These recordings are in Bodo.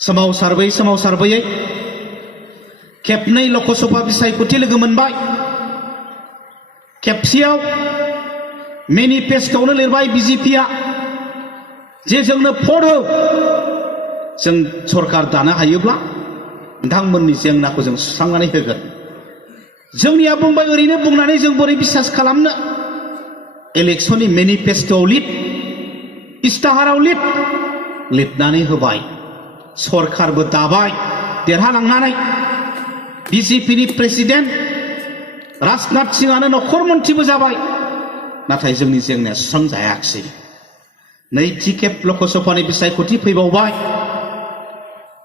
सोमावसारबोयै खेबनै लकसभा बिसायख'थि लोगो मोनबाय। खेबसेयाव मेनिफेस्ट'आवनो लिरबाय बिजेपिआ जे जोंनो भट हो, जों सरकार दानो हायोब्ला नोंथांमोननि जेंनाखौ जों सुस्रांनानै होगोन। जोंनिया बुंबाय ओरैनो बुंनानै जों बोरै बिसास खालामनो? इलेक्शननि मेनिफेस्ट'आव लिर, इस्ताहाराव लिरनानै होबाय। सरकारबो दाबाय देरहालांनानै। बिजेपिनि प्रेसिडेन्ट राजनाथ सिंहआनो नखर मन्थ्रिबो जाबाय। नाथाय जोंनि जेंनाया सुस्रांजायाखिसै। नैथि खेब लकसभानि बिसायख'थि फैबावबाय।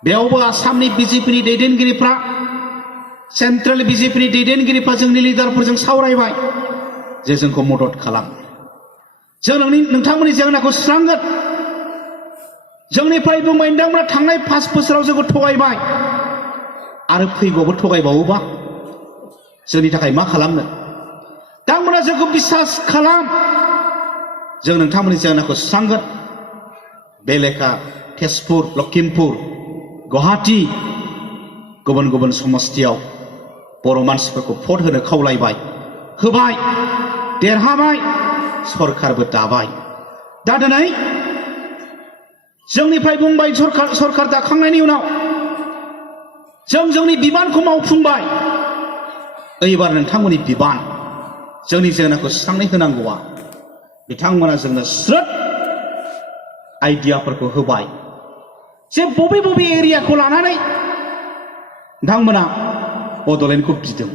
बेयावबो आसामनि बिजेपिनि दैदेनगिरिफ्रा, सेन्ट्रेल बिजेपिनि दैदेनगिरिफ्रा जोंनि लिडारफोरजों सावरायबाय जे जोंखौ मदद खालाम, जों नोंथांमोननि जेंनाखौ सुस्रांगोन। जोंनिफ्राय बुंबाय नोंथांमोना थांनाय 5 बोसोराव जोंखौ थगायबाय आरो फैगौबो थगायबावोबा जोंनि थाखाय मा खालामनो? नोंथांमोना जोंखौ बिसास खालाम, जों नोंथांमोननि जेंनाखौ सुस्रांगोन। बे लेखा तेजपुर, लखिमपुर, गुवाहाटी, गुबुन गुबुन समस्तियाव बर' मानसिफोरखौ भट होनो खावलायबाय, होबाय, देरहाबाय, सरकारबो दाबाय। दा दिनै जोंनिफ्राय बुंबाय सरकार दाखांनायनि उनाव जों जोंनि बिबानखौ मावफुंबाय। एबार नोंथांमोननि बिबान, जोंनि जेंनाखौ सुस्रांनानै होनांगौआ। बिथांमोना जोंनो स्रोद आइडियाफोरखौ होबाय जे बबे बबे एरियाखौ लानानै नोंथांमोना बड'लेण्डखौ बिदों,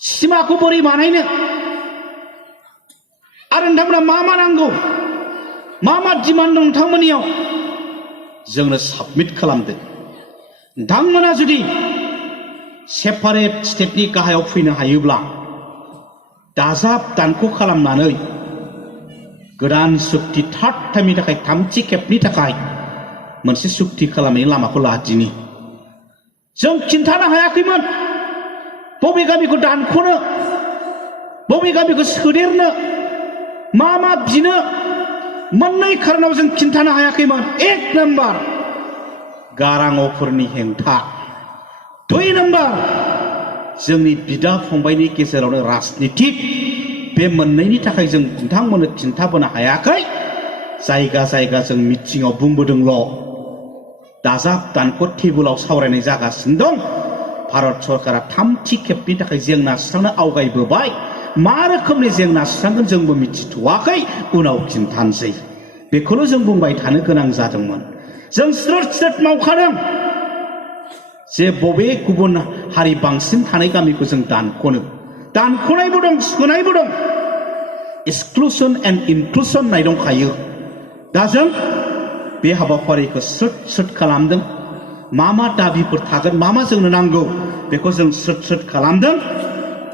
सिमाखौ बोरै बानायनो, आरो नोंथांमोना मा मा नांगौ, मा मा डिमान्ड दं नोंथांमोननियाव, जोंनो साबमिट खालामदो। नोंथांमोना जुदि सेपारेट स्टेटनि गाहायाव फैनो हायोब्ला दाजाब दानख' खालामनानै गोदान सुक्ति थार्ड टाइमनि थाखाय, थामथि खेबनि थाखाय मोनसे सुक्ति खालामनायनि लामाखौ लादिनि। जों खिन्थानो हायाखैमोन बबे गामिखौ दानख'नो, बबे गामिखौ सोदेरनो, मा मा बिनो। मोननै खारनाव जों खिन्थानो हायाखैमोन। 1 नाम्बार गाराङावफोरनि हेंथा, 2 नाम्बार जोंनि बिदा फंबायनि गेजेरावनो राजनितिक। बे मोननैनि थाखाय जों नोंथांमोननो खिन्थाबोनो हायाखै। जायगा जायगा जों मिटिङाव बुंबोदोंल'। दाजाब दानख' टेबोलाव सावरायनाय जागासिनो दं। भारत सरकारा थामथि खेबनि थाखाय जेंना सुस्रांनो आवगायबोबाय। मा रोखोमनि जेंना सुस्रांगोन जोंबो मिथिथ'वाखै, उनाव खिन्थानोसै। बेखौल' जों बुंबाय थानो गोनां जादोंमोन। जों स्रोद मावखादों जे बबे गुबुन हारि बांसिन थानाय गामिखौ जों दानख'नो। दानख'नायबो दं, सोनायबो दं। एक्सक्लुसन एन्ड इनक्लुसन होननाय दंखायो। दा जों बे हाबाफारिखौ स्रोद खालामदों। मा मा दाबिफोर थागोन, मा मा जोंनो नांगौ, बेखौ जों स्रोद खालामदों।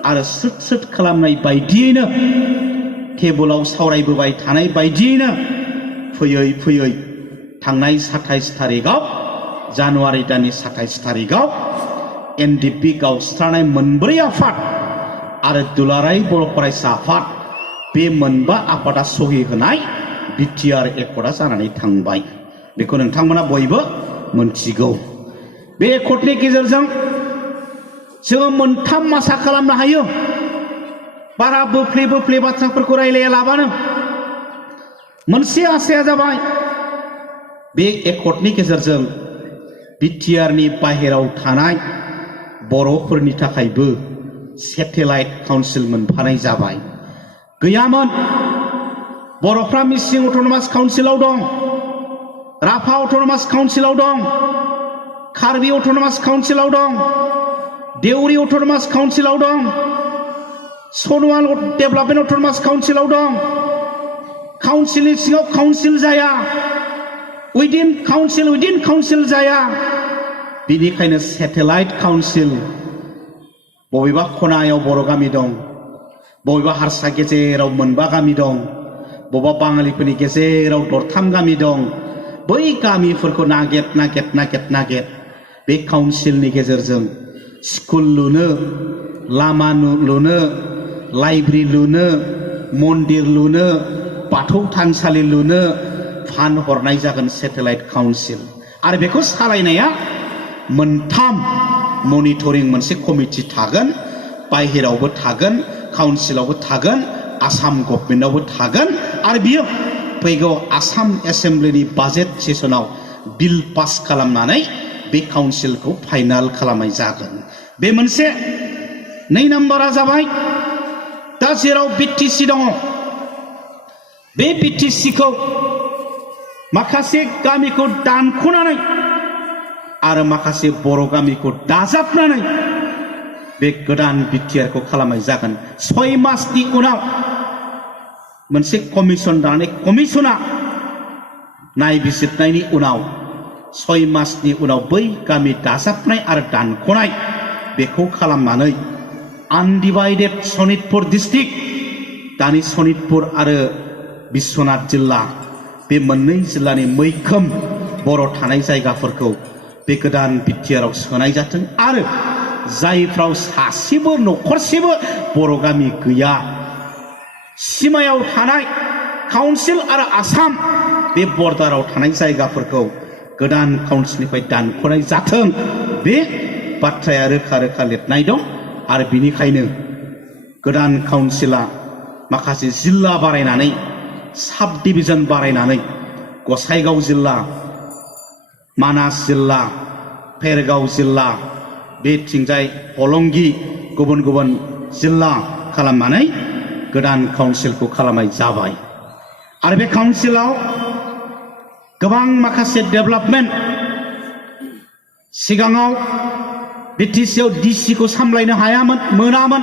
आरो स्रोद खालामनाय बायदियैनो, टेबोलाव सावरायबोबाय थानाय बायदियैनो फैयै थांनाय 27 थारिखआव, जानुवारि दाननि 27 थारिखआव NDP गावस्रानाय मोनब्रै आफाद आरो दुलाराय बर' फरायसा आफाद, बे मोनबा आफादा सहि होनाय बिटिआर एकर्डआ जानानै थांबाय। बेखौ नोंथांमोना बयबो मोनथिगौ। बे एकर्डनि गेजेरजों जोङो मोनथाम आसा खालामनो हायो। बारा बोफ्ले बाथ्राफोरखौ रायलाया लाबानो। मोनसे आसाया जाबाय बे एकर्डनि गेजेरजों बिटिआरनि बाहेराव थानाय बर'फोरनि थाखायबो सेटेलाइट काउन्सिल मोनफानाय जाबाय। गैयामोन। बर'फ्रा मिसिं अट'नमास काउन्सिलाव दं, राभा अट'नमास काउन्सिलाव दं, कार्बि अट'नमास काउन्सिलाव दं, देउरि अट'नमास काउन्सिलाव दं, सनवाल डेभेलपमेन्ट अट'नमास काउन्सिलाव दं। काउन्सिलनि सिङाव काउन्सिल जाया, उइदिन काउन्सिल जाया। बिनिखायनो सेटेलाइट काउन्सिल, बबेबा खनायाव बर' गामि दं, बबेबा हारसा गेजेराव 4 गामि दं, बबेबा बाङालिफोरनि गेजेराव 3 गामि दं। बै गामिफोरखौ नागिर बे काउन्सिलनि गेजेरजों स्कुल लुनो, लामा लुनो, लाइब्रेरि लुनो, मन्दिर लुनो, बाथौ थानसालि लुनो फान्ड हरनाय जागोन सेटेलाइट काउन्सिल। आरो बेखौ सालायनाया मोनथाम मनिटरिं मोनसे कमिटि थागोन, बाहेरावबो थागोन, काउन्सिलावबो थागोन, आसाम गभर्नमेन्टआवबो थागोन आरो बियो फैगौ आसाम एसेम्ब्लिनि बाजेट सेसनाव बिल पास खालामनानै बे काउन्सिलखौ फाइनाल खालामनाय जागोन। बे मोनसे। 2 नाम्बारा जाबाय दा जेराव बिटिसि दङ बे बिटिसिखौ माखासे गामिखौ दानख'नानै आरो माखासे बर' गामिखौ दाजाबनानै बे गोदान बिटिआरखौ खालामनाय जागोन। 6 मासनि उनाव मोनसे कमिसन दानानै कमिसना नायबिजिरनायनि उनाव 6 मासनि उनाव बै गामि दाजाबनाय आरो दानख'नाय बेखौ खालामनानै आनडिभाइडेड सनितपुर डिस्ट्रिक्ट, दानि सनितपुर आरो बिश्वनाथ जिल्ला, बे मोननै जिल्लानि मैखोम बर' थानाय जायगाफोरखौ बे गोदान बिटिआरआव सोनाय जाथों आरो जायफ्राव सासेबो न'खरसेबो बर' गामि गैया, सिमायाव थानाय काउन्सिल आरो आसाम बे बर्डाराव थानाय जायगाफोरखौ गोदान काउन्सिलनिफ्राय दानख'नाय जाथों, बे बाथ्राया रोखा रोखा लिरनाय दं। आरो बिनिखायनो गोदान काउन्सिला माखासे जिल्ला बारायनानै, साब डिभिजन बारायनानै गसाइगाव जिल्ला, मानास जिल्ला, भेरगाव जिल्ला, बेथिंजाय हलंगि गुबुन गुबुन जिल्ला खालामनानै गोदान काउन्सिलखौ खालामनाय जाबाय। आरो बे काउन्सिलाव गोबां माखासे डेभेलपमेन्ट, सिगाङाव बिटिसिआव डिसिखौ सामलायनो हायामोन, मोनामोन,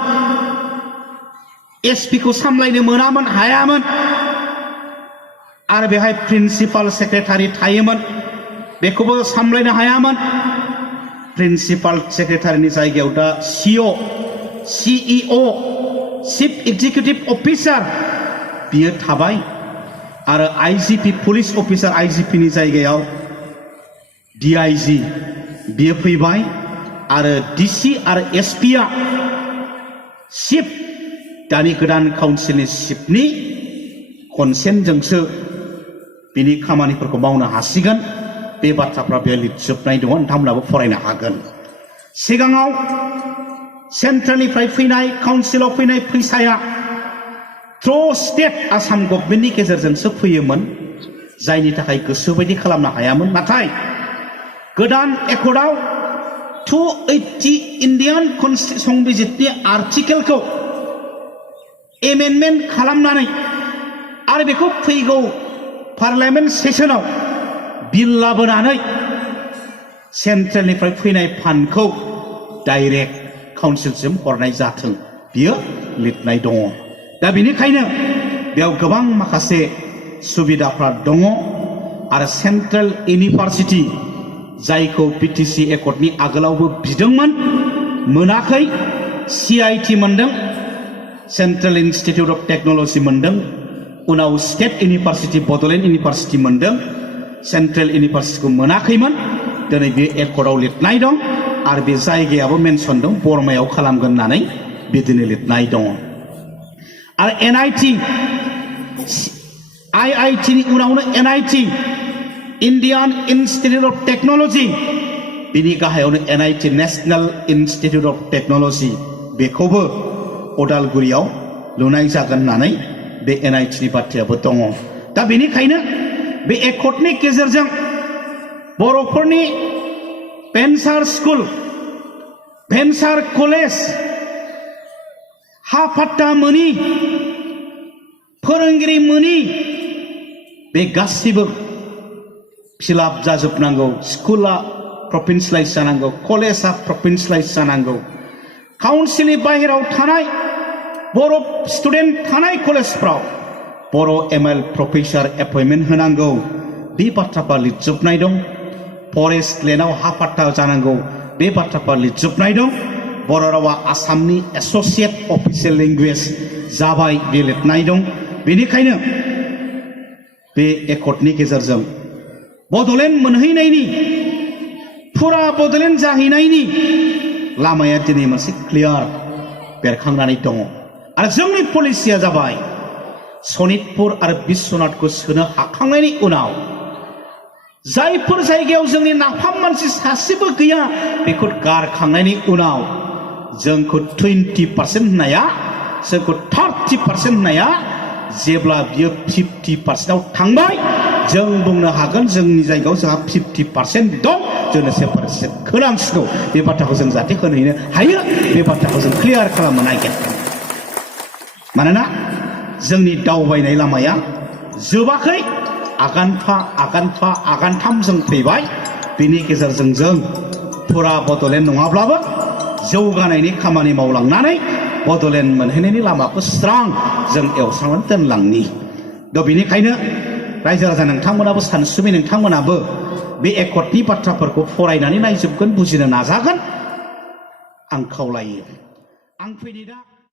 एसपिखौ सामलायनो मोनामोन, हायामोन आरो बेहाय प्रिन्सिपाल सेक्रेटारि थायोमोन, बेखौबो सामलायनो हायामोन। प्रिन्सिपाल सेक्रेटारिनि जायगायाव दा सिअ, सिइअ, चिफ एक्जिकिउटिभ अफिसार बियो थाबाय आरो आइजिपि पुलिस अफिसार आइजिपिनि जायगायाव डिआइजि बियो फैबाय आरो डिसि आरो एसपिआ चिफ, दानि गोदान काउन्सिलनि चिफनि कनसेन्टजोंसो बिनि खामानिफोरखौ मावनो हासिगोन। बे बाथ्राफ्रा बेयाव लिरजोबनाय दङ, नोंथांमोनाबो फरायनो हागोन। सिगाङाव सेन्ट्रेलनिफ्राय फैनाय, काउन्सिलाव फैनाय फैसाया थ्रु स्टेट आसाम गभर्नमेन्टनि गेजेरजोंसो फैयोमोन, जायनि थाखाय गोसोबायदि खालामनो हायामोन। नाथाय गोदान एकर्डआव 280 इन्डियान संबिजितनि आर्टिकेलखौ एमेन्डमेन्ट खालामनानै आरो बेखौ फैगौ पार्लियामेन्ट सेसनाव बिल लाबोनानै सेन्ट्रेलनिफ्राय फैनाय फान्डखौ डाइरेक्ट काउन्सिलसिम हरनाय जाथों, बियो लिरनाय दङ। दा बेनिखायनो बेयाव गोबां माखासे सुबिदाफ्रा दङ आरो सेन्ट्रेल इउनिभार्सिटि, जायखौ बिटिसि एकर्डनि आगोलावबो बिदोंमोन, मोनाखै, CIT मोनदों, सेन्ट्रेल इन्स्टिटिउट अफ टेक्न'लजि मोनदों, उनाव स्टेट इउनिभार्सिटि बड'लेण्ड इउनिभार्सिटि मोनदों, सेन्ट्रेल इउनिभार्सिटिखौ मोनाखैमोन। दिनै बे एकर्डआव लिरनाय दं आरो बे जायगायाबो मेनसन दं, बरमायाव खालामगोन होननानै बिदिनो लिरनाय दङ। आरो NIT, IIT नि उनावनो NIT, Indian institute of technology, बिनि गाहायावनो NIT, national institute of technology, बेखौबो अदालगुरियाव लुनाय जागोन होननानै बे NIT नि बाथ्रायाबो दङ। दा बेनिखायनो बे एकर्डनि गेजेरजों बर'फोरनि भेन्सार स्कुल, भेन्सार कलेज, हा फाट्टा मोनि, फोरोंगिरि मोनि, बे गासिबो फिलाप जाजोबनांगौ। स्कुला प्रभिन्सियेलाइज जानांगौ, कलेजआ प्रभिन्सियेलाइज जानांगौ। काउन्सिलनि बाहेराव थानाय बर' स्टुडेन्ट थानाय कलेजफ्राव बर' ML प्रफेसार एपइन्टमेन्ट होनांगौ, बे बाथ्राफ्रा लिरजोबनाय दं। फरेस्ट लेन्डआव हा फाट्टा जानांगौ, बे बाथ्राफ्रा लिरजोबनाय दं। बर' रावा आसामनि एस'सियेट अफिसियेल लेंगुवेज जाबाय, बे लिरनाय दं। बेनिखायनो बे एकर्डनि गेजेरजों बड'लेण्ड मोनहैनायनि, फुरा बड'लेण्ड जाहैनायनि लामाया दिनै मोनसे क्लियार बेरखांनानै दङ। आरो जोंनि पलिसिया जाबाय सनितपुर आरो बिश्वनाथखौ सोनो हाखांनायनि उनाव जायफोर जायगायाव जोंनि नाफाम मानसि सासेबो गैया बेखौ गारखांनायनि उनाव जोंखौ 20% होननाया जोंखौ 30% होननाया जेब्ला बियो 50%आव थांबाय जों बुंनो हागोन जोंनि जायगायाव जोंहा 50% दं जोंनो सेपारेसन होनांसिगौ बे बाथ्राखौ जों जाहाथे होनहैनो हायो बे बाथ्राखौ जों क्लियार खालामनो नागिरदों मानोना जोंनि दावबायनाय लामाया जोबाखै आगानथाम जों फैबाय बेनि गेजेरजों जों फुरा बड'लेण्ड नङाब्लाबो जौगानायनि खामानि मावलांनानै बड'लेण्ड मोनहैनायनि लामाखौ स्रां जों एवस्रांनानै दोनलांनि दा बेनिखायनो रायजो राजा नोंथांमोनाबो सानसुमै नोंथांमोनाबो बे एकर्डनि बाथ्राफोरखौ फरायनानै नायजोबगोन बुजिनो नाजागोन आं खावलायो आं फैनि दा